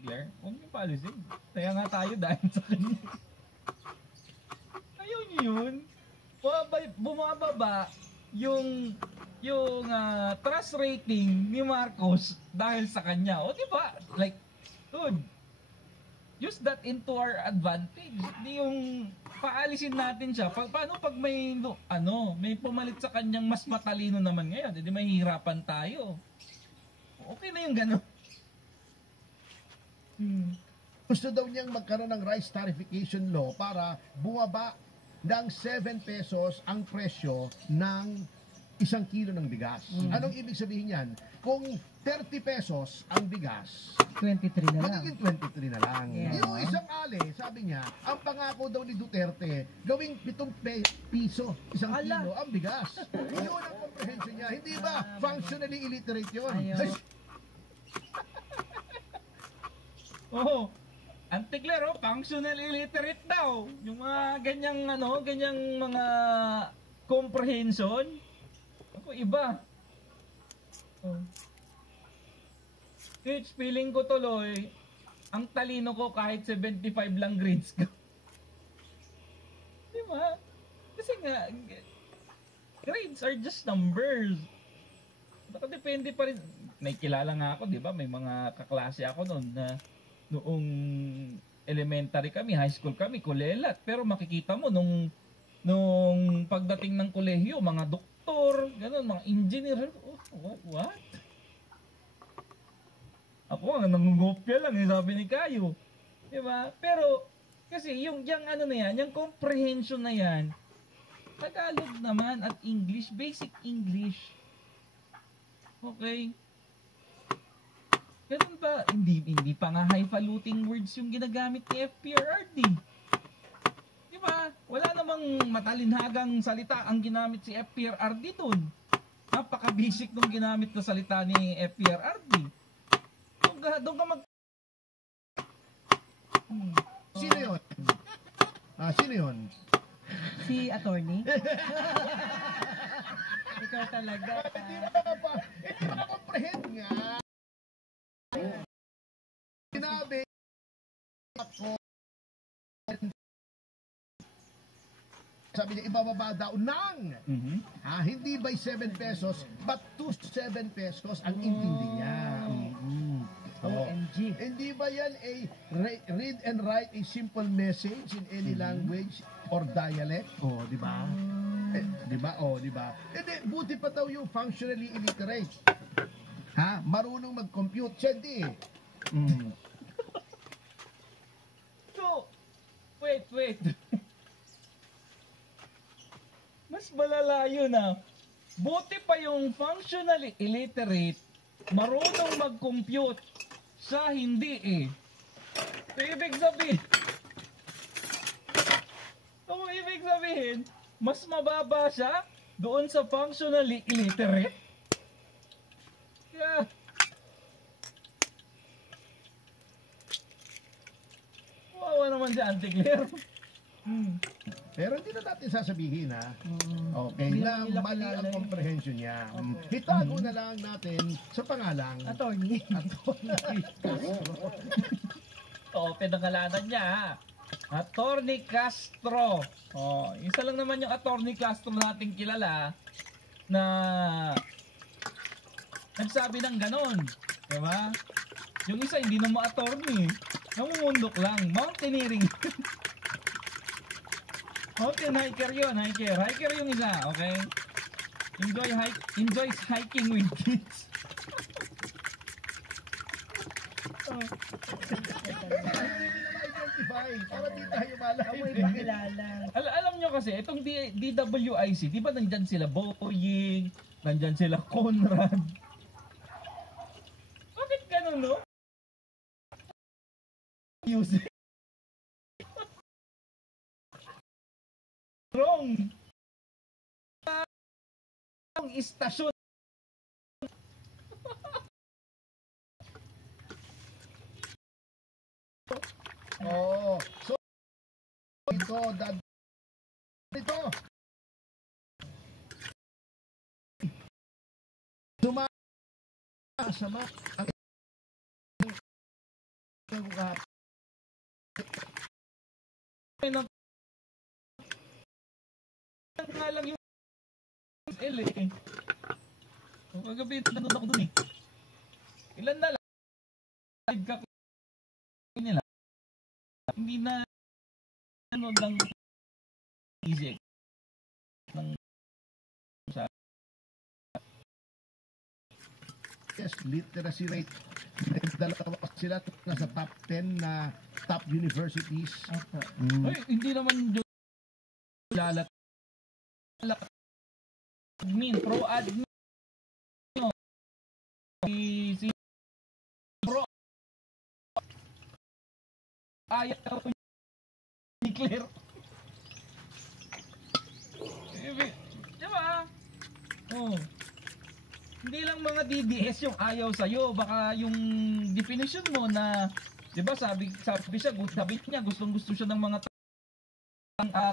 Claire, huwag niyo paalisin. Kaya nga tayo dahil sa kanya. Ayaw niyo yun. Bumababa yung trust rating ni Marcos dahil sa kanya. O di ba? Like, dude, use that into our advantage. Hindi yung paalisin natin siya. Paano pag may may pumalit sa kanyang mas matalino naman ngayon, hindi mahihirapan tayo. Okay na yung gano'n. Gusto daw niyang magkaroon ng rice tarification law para bumaba ng 7 pesos ang presyo ng 1 kilo ng bigas. Anong ibig sabihin yan? Kung 30 pesos ang bigas, 23 na lang. magiging 23 na lang. Yeah. Yung isang ali, sabi niya, ang pangako daw ni Duterte, gawing 7 piso 1 kilo ang bigas. Yun ang comprehension niya. Hindi ba functionally illiterate yun? Oo. Anti-Claire, functional illiterate daw. Yung mga ganyang mga comprehension. Ako, iba. Which feeling ko tuloy, ang talino ko kahit 75 lang grades ko. Diba? Kasi nga, grades are just numbers. Baka depende pa rin. May kilala nga ako, diba? May mga kaklase ako noon na noong elementary kami, high school kami, kulelat. Pero makikita mo nung pagdating ng kolehiyo, mga doktor, ganun, mga engineer. What? Ako nga, nangungopya lang, sabi ni Kayo. Diba? Pero, kasi yung comprehension na yan, Tagalog naman at English, basic English. Okay? Ganun ba? Hindi pa nga highfalutin words yung ginagamit ni FPRRD. Diba? Wala namang matalinhagang salita ang ginamit si FPRRD dun. Napaka-basic nung ginamit na salita ni FPRRD. Doon ka Sino yun? Sino yun? Si attorney? Ikaw talaga. Hindi makakomprehend nga. Sinabi ako, sabi niya, ibababa daw ng hindi by 7 pesos but to 7 pesos ang intindi niya. OMG. Hindi ba yan a read and write a simple message in any language or dialect? Di ba? Di ba? Di ba? Hindi, buti pa daw yung functionally illiterate. Marunong mag-compute. Siya di. So, wait. Mas malala yun Buti pa yung functionally illiterate, marunong mag-compute. Siya hindi So, ibig sabihin, mas mababa siya doon sa functionally illiterate. Yeah. Wawa naman si Auntie Claire. Pero hindi na natin sasabihin Okay lang, mali ang comprehension niya. Itago na lang natin sa pangalang Attorney. Pinangalanan niya Attorney Castro. Isa lang naman yung Attorney Castro nating kilala na nagsabi ng ganon. Diba? Yung isa hindi naman attorney. Namumundok lang. Mountaineering. Mountain hiker yun. Hiker yung isa. Okay? Enjoys hiking with kids. Para di tayo Alam nyo kasi, itong DWIC, di ba nandyan sila Boying, nandyan sila Conrad. Bakit ganun, no? Music. Wrong. Ang istasyon. So ito sumasama ang May na nga lang yung L eh. Kagabi, nanood ako dun eh. Ilan na lang. Live ka nila. Hindi na nanood lang easy. Yes, literacy rate. May dalawa sila nasa top 10 na top universities. Opo. Ay, hindi naman yun lalat. Admin, pro admin. Si pro. Ayaw declare. Diba? Oh. Hindi lang mga DDS yung ayaw sa'yo. Baka yung definition mo na, di ba, sabi niya, gustong-gusto siya ng mga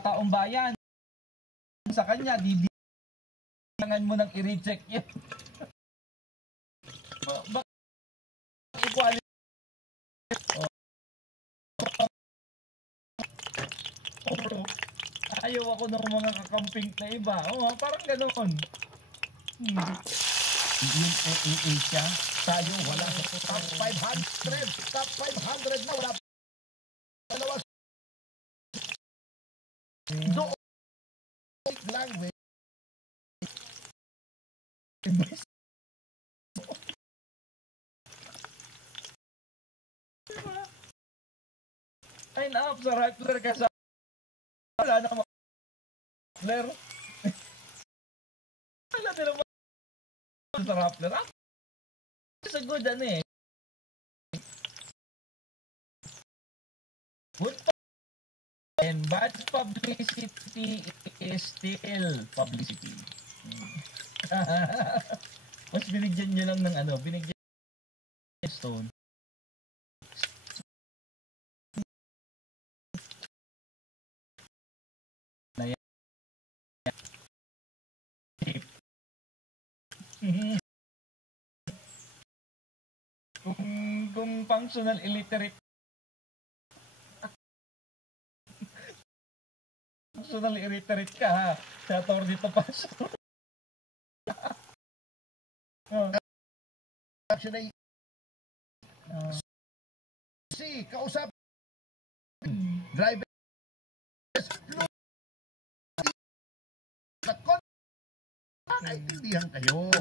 taong bayan. Sa kanya, DDS mo nang i-reject yun. Baka equality. Ayaw ako ng mga kakamping na iba. Oh, parang ganoon. Yung AAA siya, tayo wala sa top 500. Top 500 na wala. Dalawa. Doon. Language. Line up sa Rappler ka sa wala naman Rappler. Wala din naman sa Rappler. It's a good ano eh. Good and bad publicity is still publicity. Mas binigyan nyo lang ng ano, binigyan stone. Kung functional illiterate ka ha, sa attorney to pass. Actually, si kausap driver naintindihan kayo.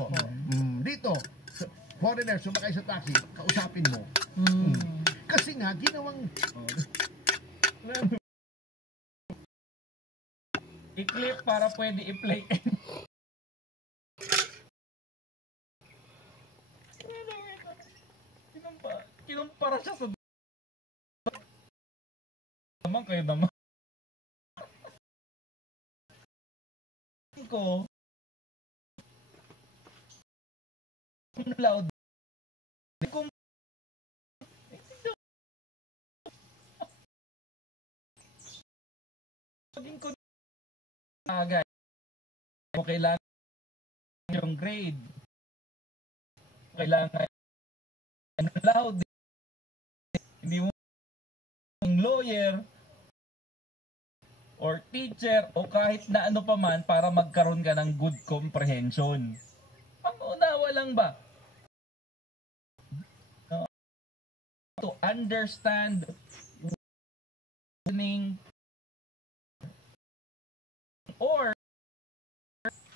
Dito, foreigner, sumakay sa taxi, kausapin mo. Kasi nga, ginawang i-clip para pwede i-play. Kinumpara siya sa naman kayo naman. Ko loud kung maging ko agad mo kailangan yung grade kailangan loud hindi mo yung lawyer or teacher o kahit na ano pa man para magkaroon ka ng good comprehension. Ang unawa lang ba? To understand meaning or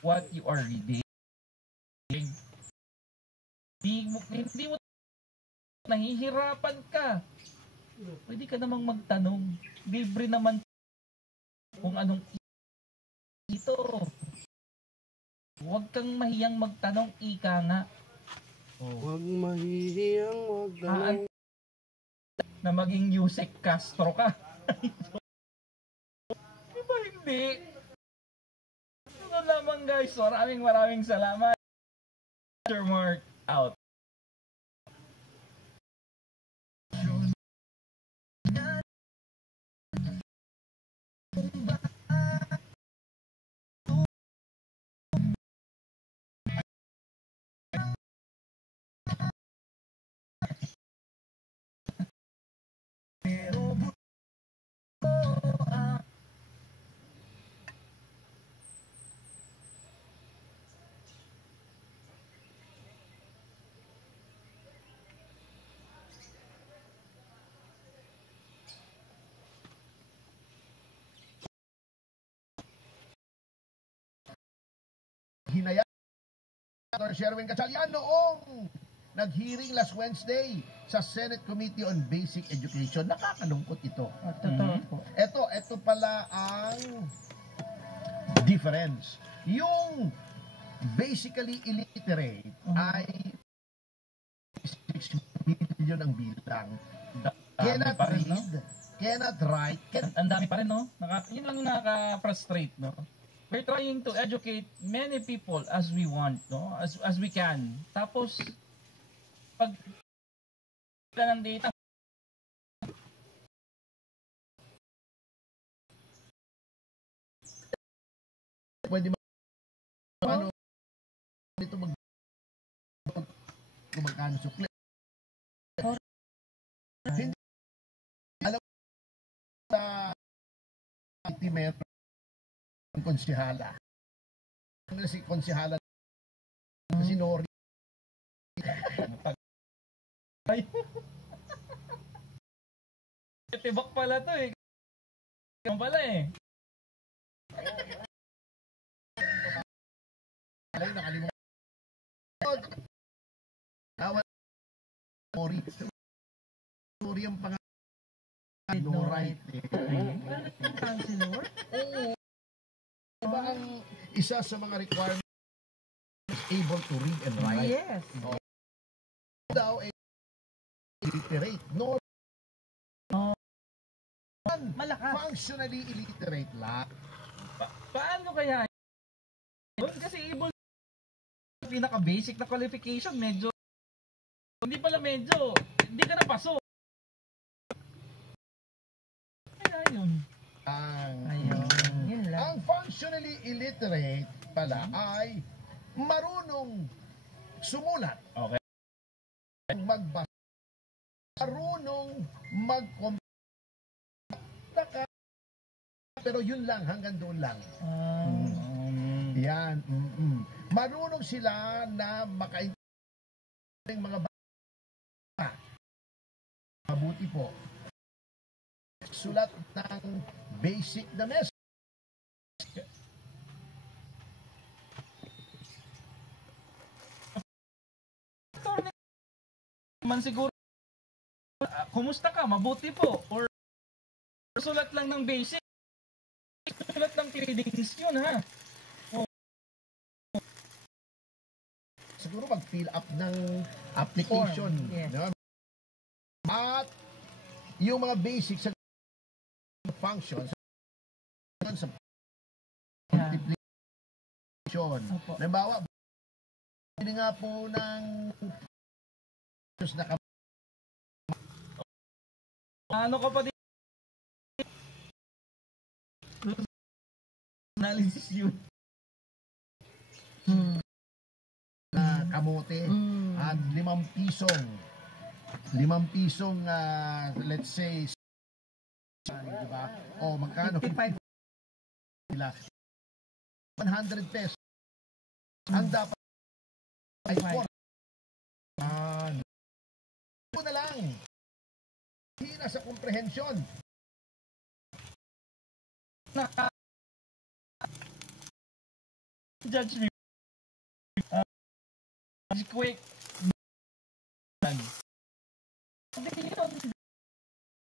what you are reading. Hindi mo nahihirapan ka. Pwede ka namang magtanong. Libre naman kung anong ito. Huwag kang mahiyang magtanong, ika nga. Huwag mahihiyang, huwag tanong. Na maging Yusek Castro ka. Diba hindi? Ito lamang guys. Maraming salamat. Mr. Mark out. hinayaan Dr. Sherwin Gatchalian noong nag-hearing last Wednesday sa Senate Committee on Basic Education. Nakakalungkot ito. Totoo po. Ito pala ang difference. Yung basically illiterate ay 6 million ang bilang. Cannot pa rin, no? read, cannot write, Ang dami pa rin, no? Yun lang yung nakaka-frustrate, no? We're trying to educate many people as we want, no? As we can. Tapos, pag ng data, pwede ano ito magkano sukli. Hindi alam sa meron konsihala. Ano si konsihala si Nori. ay, tibak pala to eh. Yan pala eh. Alay nakalimutan. Tawag Nori. Nori ang pangalan. No right. Counselor? Oo. Diba ang isa sa mga requirements able to read and write? Yes. Daw illiterate. No. Malakas. Functionally illiterate lang. Paano kaya? Kasi able pinaka-basic na qualification, medyo hindi ka napasok. Kaya yun. Yun lang. Ang functionally illiterate pala ay marunong sumulat, Okay. magbasa, marunong mag-compute, pero yun lang, hanggang doon lang. Yan. Marunong sila na makaintindi ng mga bata. Mabuti po. Sulat ng basic na message. Man siguro, kumusta ka? Mabuti po. Or sulat lang ng basic. Sulat ng readings yun, ha? Siguro mag-fill up ng application. Form, yes. No? At yung mga basic sa functions sa multiplication. Opo. Halimbawa, hindi nga po ng na Ano ka pa din? Analysis yun. kamote at 5 pisong let's say di ba? O magkano? 55. Nila 100 pesos. Ang dapat ay 4. Ito na lang. Hindi na sa komprehensyon. Judge me. Quick.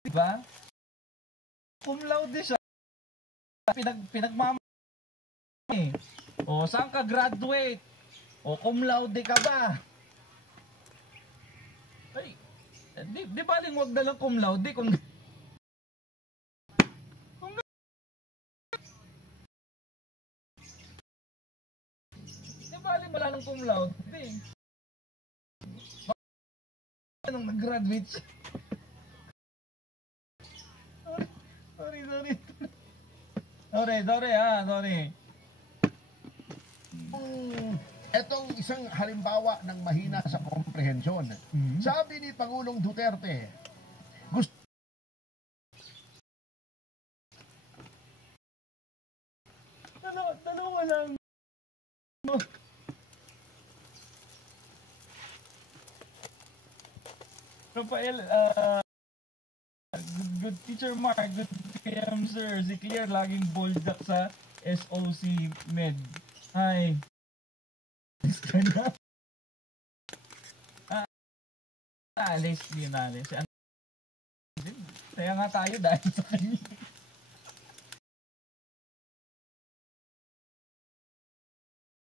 Diba? Cum laude siya. Pinagmama eh. O, saan ka graduate? O, cum laude ka ba? Ay, di baling wag na lang cum laude kung di baling wala ng cum laude. Anong nag-graduate siya? Sorry. Sorry. Etong isang halimbawa ng mahina sa komprehensyon. Sabi ni Pangulong Duterte, gusto dalawa lang. Rafael, good teacher Mark, good PM sir. Si Claire laging boldak sa SOC Med. Hi. Alis, Lionales. Kaya nga tayo dahil sa kanya.